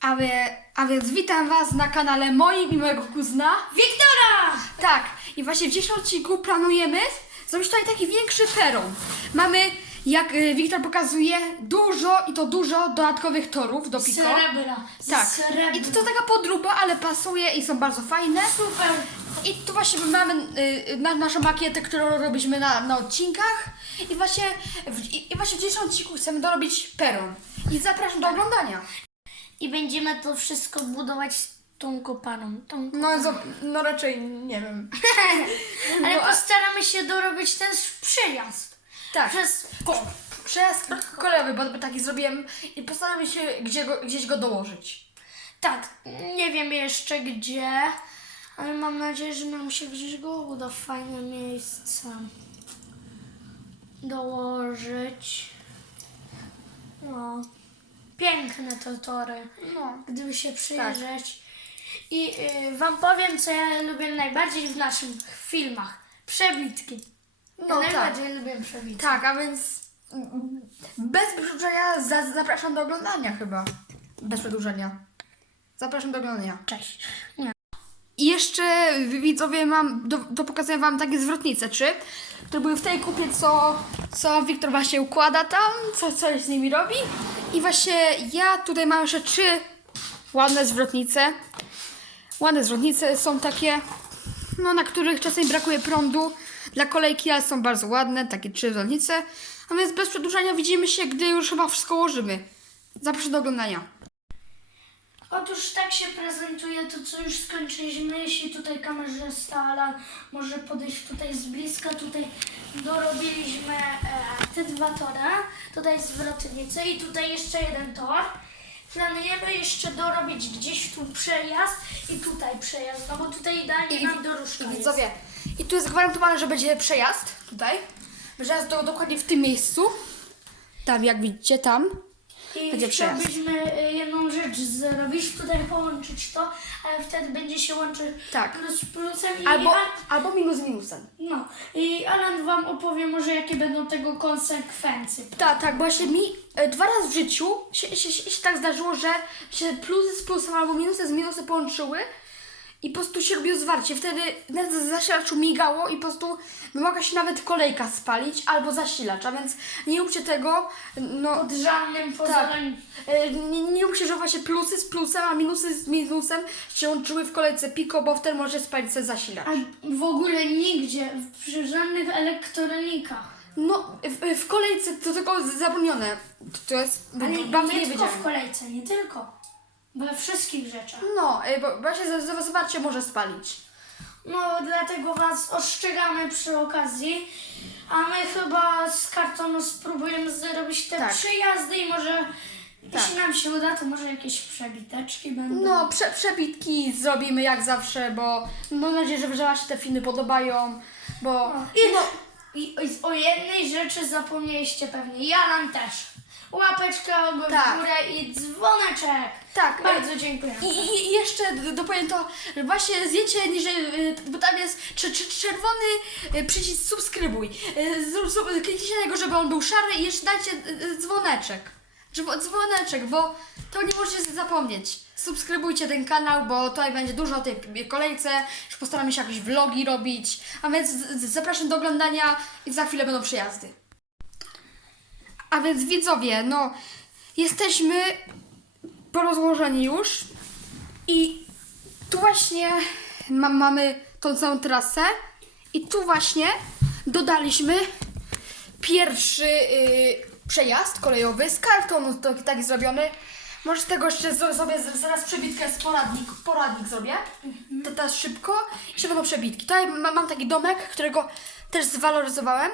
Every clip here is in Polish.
A, wie, a więc witam Was na kanale moim i mojego kuzyna. Wiktora! Tak, i właśnie w dzisiejszym odcinku planujemy zrobić tutaj taki większy peron. Mamy, jak y, Wiktor pokazuje, dużo i to dużo dodatkowych torów do Pico. Srebra. Tak, Srebra. i to, to taka podróba, ale pasuje i są bardzo fajne. Super. I tu właśnie mamy y, na, naszą makietę, którą robiliśmy na, na odcinkach. I właśnie, w, i, I właśnie w dzisiejszym odcinku chcemy dorobić peron. I zapraszam do oglądania. I będziemy to wszystko budować tą kopaną. Tą No, no raczej nie wiem. Ale No, postaramy się dorobić też przejazd. Tak. Przez... Ko- przejazd kolejowy, bo taki zrobiłem i postanowię się gdzie go, gdzieś go dołożyć. Tak, nie wiem jeszcze gdzie, ale mam nadzieję, że nam się gdzieś go uda w fajne miejsce dołożyć. No, piękne te tory. No. gdyby się przyjrzeć. I y, wam powiem, co ja lubię najbardziej w naszych filmach. Przebitki. Ja No tak. najbardziej lubię przebitki. Tak, a więc mm, bez przedłużenia za, zapraszam do oglądania chyba. Bez przedłużenia. Zapraszam do oglądania. Cześć. Nie. Jeszcze widzowie mam, do, do pokazania wam takie zwrotnice, czy? Które były w tej kupie, co, co Wiktor właśnie układa tam, co coś z nimi robi. I właśnie ja tutaj mam jeszcze trzy ładne zwrotnice. Ładne zwrotnice są takie, no na których czasem brakuje prądu dla kolejki, ale są bardzo ładne, takie trzy zwrotnice. A więc bez przedłużania widzimy się, gdy już chyba wszystko ułożymy. Zapraszam do oglądania. Otóż tak się prezentuje to, co już skończyliśmy. Jeśli tutaj kamerzysta Alan może podejść tutaj z bliska, tutaj dorobiliśmy e, te dwa tory. Tutaj zwrotnicy i tutaj jeszcze jeden tor. Planujemy jeszcze dorobić gdzieś tu przejazd i tutaj przejazd, no bo tutaj idealnie I- nam dróżka I jest. widzowie, i tu jest gwarantowane, że będzie przejazd tutaj. Przejazd do, dokładnie w tym miejscu. Tam, jak widzicie, tam. I Będzie przejazd. chciałbyśmy y, jedną rzecz zrobić, tutaj połączyć to, ale wtedy będzie się łączyć Tak. plus z plusem i Albo, Al- albo minus z minusem. no, i Alan wam opowie może jakie będą tego konsekwencje. Tak, tak, właśnie mi e, dwa razy w życiu się, się, się, się tak zdarzyło, że się plusy z plusem albo minusy z minusem połączyły i po prostu się robiło zwarcie. Wtedy na zasilaczu migało i po prostu mogła się nawet kolejka spalić albo zasilacz, a więc nie róbcie tego, no... Pod żadnym pozorem. E, Nie, nie róbcie, że właśnie plusy z plusem, a minusy z minusem się łączyły w kolejce Pico, bo wtedy może spalić sobie zasilacz. A w ogóle nigdzie, przy żadnych elektronikach. No, w, w kolejce to tylko zabronione. To jest Ale bardzo nie tylko w kolejce, nie tylko. We wszystkich rzeczach. No, y, bo właśnie za- zobaczcie, może spalić. No, dlatego was ostrzegamy przy okazji. A my chyba z kartonu spróbujemy zrobić te Tak. przejazdy i może, jeśli Tak. nam się uda, to może jakieś przebiteczki będą. No, prze, przebitki zrobimy jak zawsze, bo mam nadzieję, że, że Wam się te filmy podobają, bo... I, no, i, i o jednej rzeczy zapomnieliście pewnie. Ja nam też. Łapeczka w Tak. górę i dzwoneczek. Tak, Bardzo dziękuję. I, i, I jeszcze d- dopowiem to, że właśnie zjecie niżej, y, bo tam jest cz- cz- czerwony y, przycisk subskrybuj. Y, zrób- zrób- Kliknijcie na niego, żeby on był szary i jeszcze dajcie y, y, dzwoneczek. Żeby, dzwoneczek, bo to nie możecie zapomnieć. Subskrybujcie ten kanał, bo tutaj będzie dużo o tej kolejce, że postaramy się jakieś vlogi robić. A więc z- z- zapraszam do oglądania i za chwilę będą przejazdy. A więc widzowie, no jesteśmy porozłożeni już i tu właśnie ma, mamy tą całą trasę i tu właśnie dodaliśmy pierwszy y, przejazd kolejowy z kartonu to- taki zrobiony. Może z tego jeszcze sobie zaraz przebitkę z poradnik, poradnik zrobię. To teraz szybko. Jeszcze będą przebitki. Tutaj ma, mam taki domek, którego też zwaloryzowałem.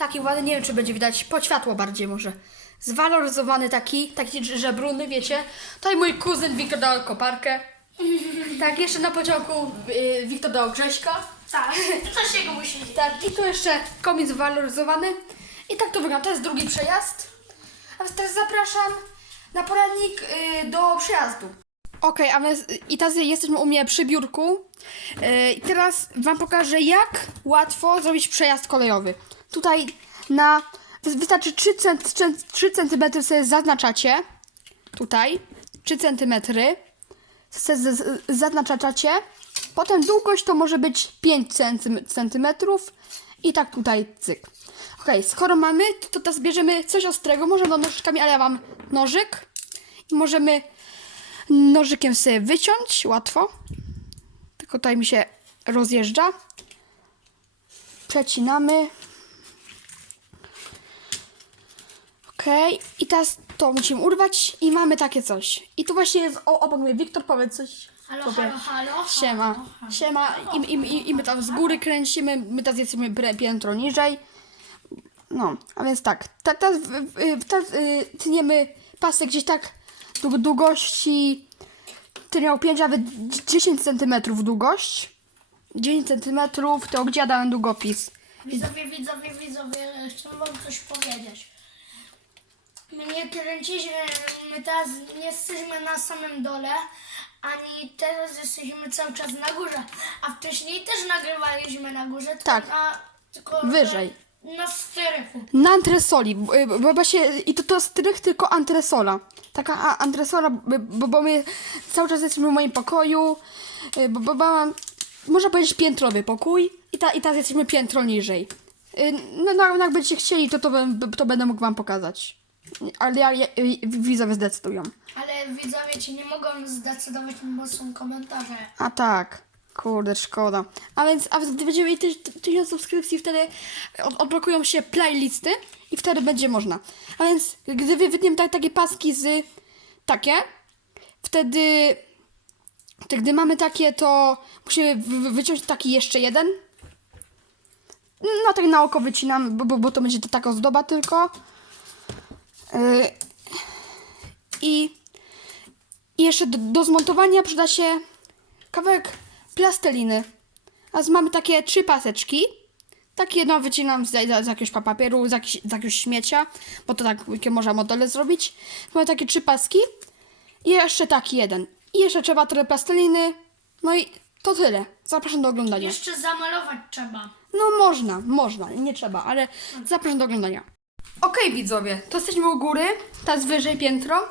Taki ładny, nie wiem czy będzie widać, po światło bardziej może. Zwaloryzowany taki, taki żebruny, wiecie. Tutaj mój kuzyn Wiktor dał koparkę. Tak, jeszcze na pociągu y, Wiktor dał Grześka. Tak, to się go musi dziać. Tak, i tu jeszcze komin zwaloryzowany. I tak to wygląda. To jest drugi przejazd. A więc teraz zapraszam na poradnik y, do przejazdu. Okej, a więc i teraz jesteśmy u mnie przy biurku. Y, I teraz Wam pokażę, jak łatwo zrobić przejazd kolejowy. Tutaj na. Wystarczy 3, cm, 3 cm sobie zaznaczacie. tutaj 3 cm. Z- Zaznaczacie. Potem długość to może być 5 cm. I tak tutaj cyk. Okej, skoro mamy, to teraz bierzemy coś ostrego. Może no nożyczkami, ale ja mam nożyk. I możemy nożykiem sobie wyciąć. Łatwo. Tylko tutaj mi się rozjeżdża. Przecinamy. Okej, i teraz to musimy urwać i mamy takie coś. I tu właśnie jest o, obok mnie Wiktor, powiedz coś. Halo, Tobie. halo, halo. Siema, halo, siema I, i, i, i my tam z góry kręcimy, my teraz jesteśmy piętro niżej. No, a więc tak, ta- teraz, y, tniemy pasek gdzieś tak dłu- długości, ty miał 5, nawet 10 cm długość. 10 cm to gdzie ja dałem długopis. Widzowie, widzowie, widzowie, chcę wam coś powiedzieć. My nie kręciliśmy, my teraz nie jesteśmy na samym dole, ani teraz jesteśmy cały czas na górze. A wcześniej też nagrywaliśmy na górze, tylko Tak. na, tylko że Wyżej. Na strychu. Na antresoli, bo, bo właśnie, i to, to strych tylko antresola. Taka a, antresola, bo, bo my cały czas jesteśmy w moim pokoju, y, bo, bo mam, można powiedzieć, piętrowy pokój i, ta, i teraz jesteśmy piętro niżej. Y, No, no jak będziecie chcieli, to, to, bę- to będę mógł wam pokazać. Ale ja, ja, y, widzowie zdecydują. Ale widzowie ci nie mogą zdecydować, bo są komentarze. A tak. Kurde, szkoda. A więc, a więc gdy będziemy mieli tyś- tysiąc subskrypcji, wtedy od, odblokują się playlisty i wtedy będzie można. A więc, gdy wy wytniemy tak, takie paski z takie, wtedy, to gdy mamy takie, to musimy wy- wy- wyciąć taki jeszcze jeden. No tak na oko wycinam, bo, bo, bo to będzie to taka ozdoba tylko. Yy, I i jeszcze do, do zmontowania przyda się kawałek plasteliny. A mamy takie trzy paseczki. Takie jedno wycinam z, z, z jakiegoś pa- papieru, z, jakiś, z jakiegoś śmiecia, bo to tak takie można modele zrobić. Mamy takie trzy paski i jeszcze taki jeden. I jeszcze trzeba trochę plasteliny. No i to tyle. Zapraszam do oglądania. Jeszcze zamalować trzeba. No można, można, nie trzeba, ale zapraszam do oglądania. Okej widzowie, to jesteśmy u góry, teraz wyżej piętro.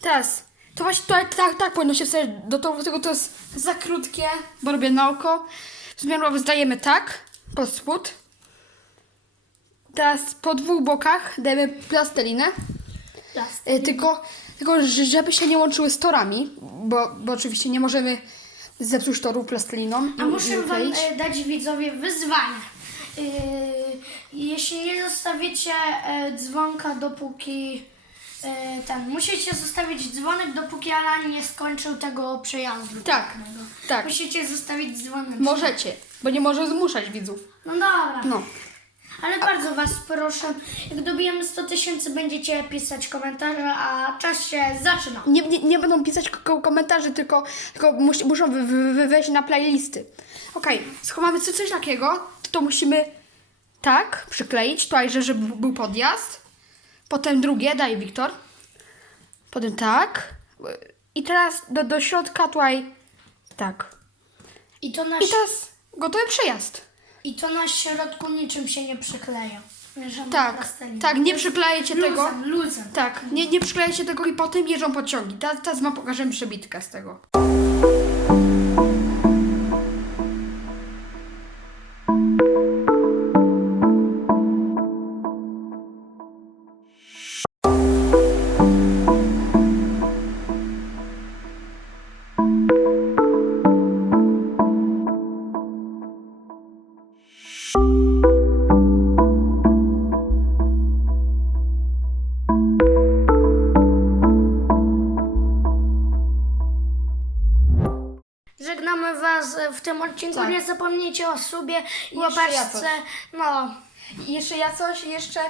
Teraz, to właśnie to, tak, tak powinno się wstać do tego, tego to jest za krótkie, bo robię na oko. Zmianę zdajemy tak, pod spód. Teraz po dwóch bokach dajemy plastelinę. Plastik. Y, tylko, tylko, że- żeby się nie łączyły z torami, bo, bo oczywiście nie możemy zepsuć torów plasteliną. A i- muszę wam ukleić. e, dać widzowie wyzwanie. Yy, jeśli nie zostawicie e, dzwonka dopóki e, ten, musicie zostawić dzwonek dopóki Alan nie skończył tego przejazdu. Tak, pięknego. tak. Musicie zostawić dzwonek. Możecie, bo nie może zmuszać widzów. No dobra. No. Ale bardzo was proszę, jak dobijemy 100 tysięcy będziecie pisać komentarze, a czas się zaczyna. Nie, nie, nie będą pisać ko- komentarzy, tylko, tylko mus, muszą wy, wy, wejść na playlisty. Okej, schowamy coś, coś takiego, to, musimy tak przykleić, tutaj, że- żeby był podjazd. Potem drugie, daj Wiktor. Potem tak. I teraz do, do środka tutaj tak. I to na, I teraz gotowy przejazd. i to na środku niczym się nie przykleja. Żadna Tak, tak, nie przyklejecie tego. Luzem, luzem. Tak, nie, nie przyklejecie tego i potem jeżdżą pociągi. Teraz, teraz wam pokażemy przebitkę z tego. W tym odcinku. Tak. Nie zapomnijcie o subie i Jeszcze ja łapaczce. coś. No, I jeszcze ja coś, jeszcze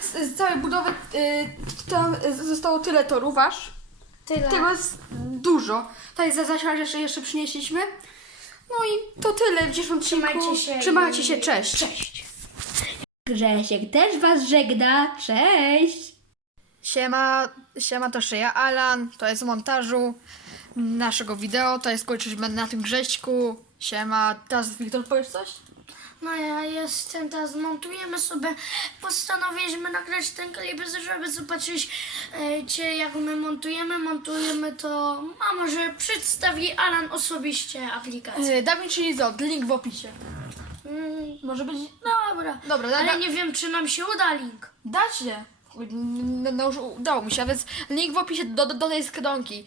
z, z całej budowy y, tam zostało tyle torów aż. tyle. Tego jest dużo. Tutaj za zasilasz jeszcze, jeszcze przynieśliśmy. No i to tyle w dzisiejszym odcinku. Trzymajcie się. Trzymajcie i- się, cześć. Cześć. Grzesiek też was żegna. Cześć. Siema, siema to jeszcze ja, Alan. To jest w montażu naszego wideo. To jest kończyliśmy na tym Grześku. Siema. Teraz Wiktor powiesz coś? No ja jestem, teraz montujemy sobie, postanowiliśmy nagrać ten klip, żeby zobaczyć e, jak my montujemy, montujemy to, a może przedstawi Alan osobiście aplikację. Yy, DaVinci Resolve, link w opisie. Mm, Może być... dobra, Dobra, da, ale da, nie wiem, czy nam się uda link. da się. No, no już udało mi się, a więc link w opisie do, do, do tej skronki.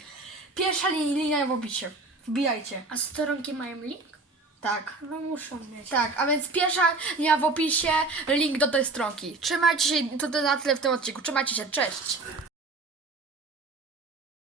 Pierwsza li- linia w opisie. Wbijajcie. A stronki mają link? Tak. No muszą mieć. Tak, a więc pierwsza linia w opisie, link do tej stronki. Trzymajcie się, to na tyle w tym odcinku. Trzymajcie się, cześć.